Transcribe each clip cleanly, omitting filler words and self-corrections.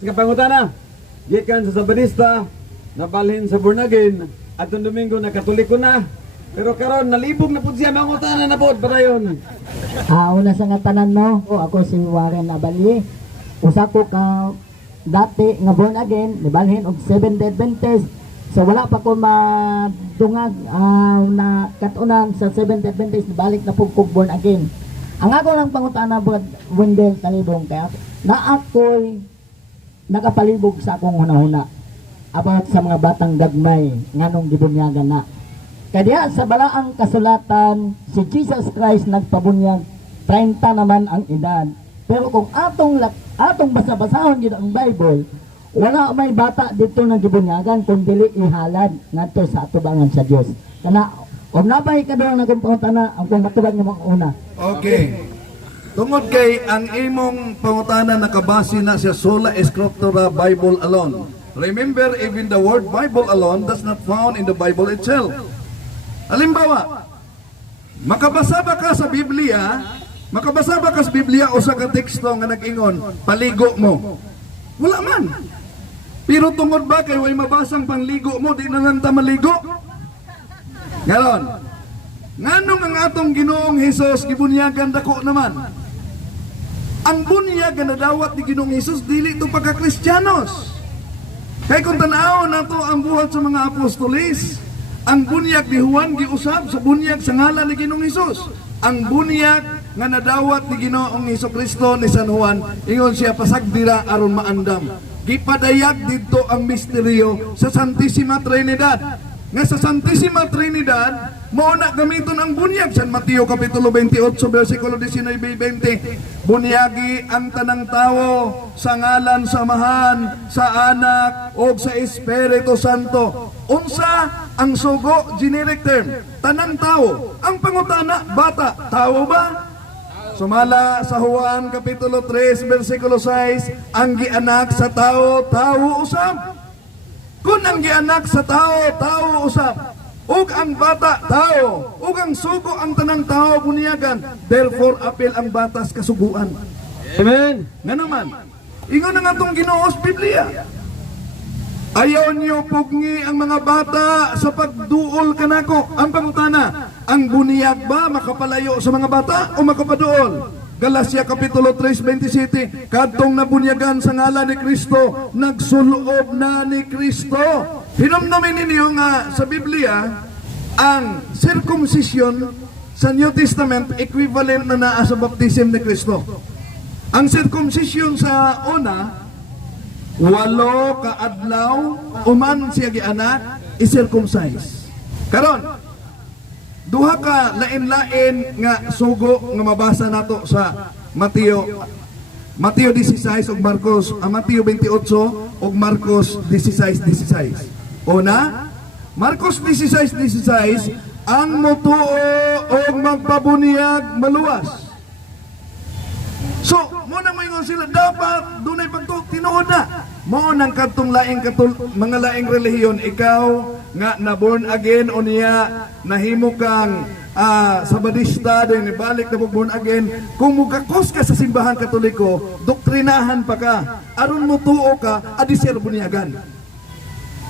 Kapangutana, gikan sa Sabadista, nabalhin sa Born-Again, at ang Domingo na Katoliko na. Pero karon nalibog na po siya, mangutana na po, parayon. Una sa nga tanan no, ako si Warren Abalye. Usa ko ka dati nga born again, nibalhin og Seventh-day Adventist. So wala pa ko madungag na katunan sa Seventh-day Adventist, balik na po ko born again. Ang ako lang pangutana Brad Wendell Talibong kaya na ako'y nakapalibog sa akong hunahuna about sa mga batang gagmay nganong gibunyagan na. Kaya sa balaang kasulatan, si Jesus Christ nagpabunyag, 30 naman ang edad. Pero kung atong basa-basahon yun ang Bible, wala may bata dito na gibunyagan kung dili ihalad ngadto sa atubangan sa Dios. Kana og nabay kaduang nagumpunta na ang kung matubag nga mga una. Okay. Tungod kay ang imong pangutana nakabase na sa sola scriptura Bible alone. Remember, even the word Bible alone does not found in the Bible itself. Halimbawa, makabasa ba ka sa Biblia? Makabasa ba ka sa Biblia o sa teksto nga nag-ingon, paligo mo? Wala man. Pero tungod ba kay way mabasang pangligo mo, di na lang ta maligo? Ngayon, nganong ang atong Ginoong Hesus gibunyagan dako naman? Ang bunyag na dawat ni Ginoong Hesus dili ito pagka-Kristyanos. Kaya kung tanaw na to ang buhat sa mga apostolis, ang bunyag ni Juan giusab sa bunyag sa ngalan ni Ginoong Hesus. Ang bunyag nga nadawat ni Ginoong Hesukristo ni San Juan, ingon siya pasagdira aron maandam. Gipadayag didto ang misteryo sa Santissima Trinidad. Nga sa Santissima Trinidad, mao na gamiton ang bunyag. San Mateo Kapitulo 28, versikulo 19-20. Bunyagi ang tanang tao sa ngalan samahan, sa anak, o sa Espiritu Santo. Unsa ang sugo, generic term, tanang tao. Ang pangutana, bata, tao ba? Sumala sa Juan Kapitulo 3, versikulo 6, ang gianak sa tao, tao usab. Kung ang gianak sa tao, tao usab. Ug ang bata, tao. Ug ang sugo, ang tanang tao, bunyagan. Therefore, apil ang batas kasuguan. Amen. Nga naman, ingon na nga itong Ginoos Biblia. Ayaw niyo pugni ang mga bata sa pagduol kanako. Ang pangutana, ang buniyag ba makapalayo sa mga bata o makapaduol? Galacia Kapitulo 3:27, kadtong nabunyagan sa ngalan ni Kristo, nagsulob na ni Kristo. Hinumdumin ninyo nga sa Biblia, ang circumcision sa New Testament equivalent na naa sa baptism ni Kristo. Ang circumcision sa una, 8 ka adlaw, uman siya gianak, i-circumcise. Karon, duha ka lain-lain nga sugo nga mabasa nato sa Mateo 16 ug Marcos, Mateo 28 ug Marcos 16:16. Una, Marcos 16:16, ang motuo og magpabunyag maluwas. So, mo na mo ingon sila dapat dunay tinuod na. Mo nang kadtong mga laing relihiyon, ikaw nga na born again o niya nahimo kang Sabadista din ibalik na born again, kung mugakos ka sa simbahan Katoliko, doktrinahan pa ka, aron mo tuo ka, adisir bunyagan.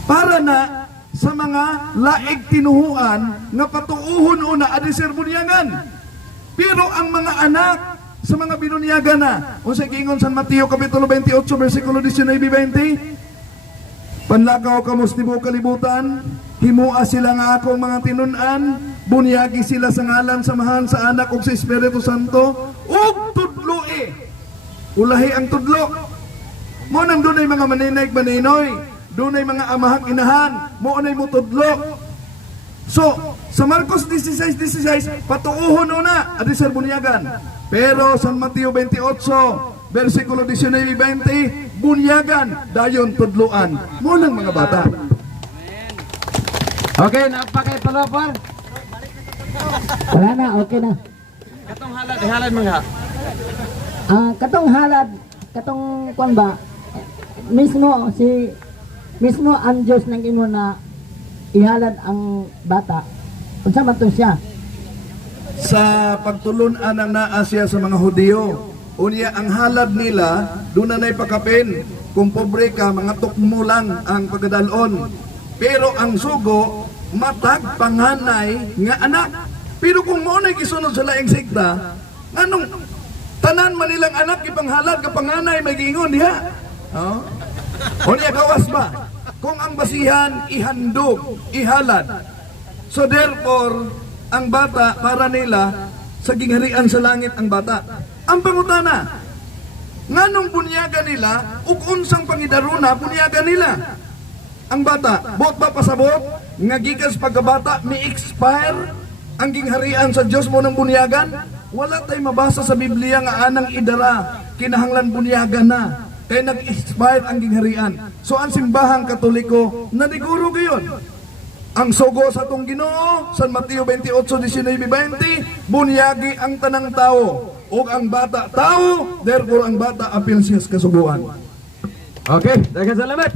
Para na sa mga laig tinuhuan nga patuuhon una adisir bunyagan. Pero ang mga anak sa mga binunyagan na, unsa giingon San Mateo Kapitulo 28, versikulo 19-20, panlakaw kamos tibuok kalibutan, himua sila nga akong mga tinunan, bunyagi sila sa ngalan samahan sa anak ug sa Espiritu Santo, ug tudloi. Ulahi ang tudlo. Mo nang dunay mga maninay maninoy, dunay mga amahang inahan, mo unay mo tudlo. So, sa Marcos 16:16, patuuhon una, adisir bunyagan. Pero San Mateo 28, versikulo 19-20, bunyagan, dayon tudluan. Munang mga bata. Okay, napakipalapar. Wala na, okay na. Katong halad, ihalad mga. Katong halad, katong kwan ba, mismo ang Diyos nang imo na ihalad ang bata. Unsa man to siya? Sa pagtulunan ng naa siya sa mga Hudyo, unya ang halad nila, doon na pakapin. kung pobre ka, mga tukmo lang ang pagdalon. Pero ang sugo, matag panganay nga anak. Pero kung mo na gisunod sa laing sekta, anong tanan man nilang anak ipanghalad ka panganay may giingon diha. Oh? O niya kawas ba? Kung ang basihan ihandog, ihalad. So therefore, ang bata para nila sa gingharian sa langit ang bata. Ang pangutana, nganong bunyaga nila ug unsang pangidaruna bunyaga nila? Ang bata, buot ba pasabot nga gikas pagkabata mi-expire ang gingharian sa Dios mo ng bunyagan? Wala tay mabasa sa Biblia nga anang idara kinahanglan bunyagan na. Kaya nag-expire ang gingharian. So ang simbahang Katoliko, naniguro gayon. Ang sugo sa itong Ginoo, San Mateo 28:19-20, bunyagi ang tanang tao. O ang bata tao, therefore ang bata apil siya sa kasuguan. Okay, daghang salamat.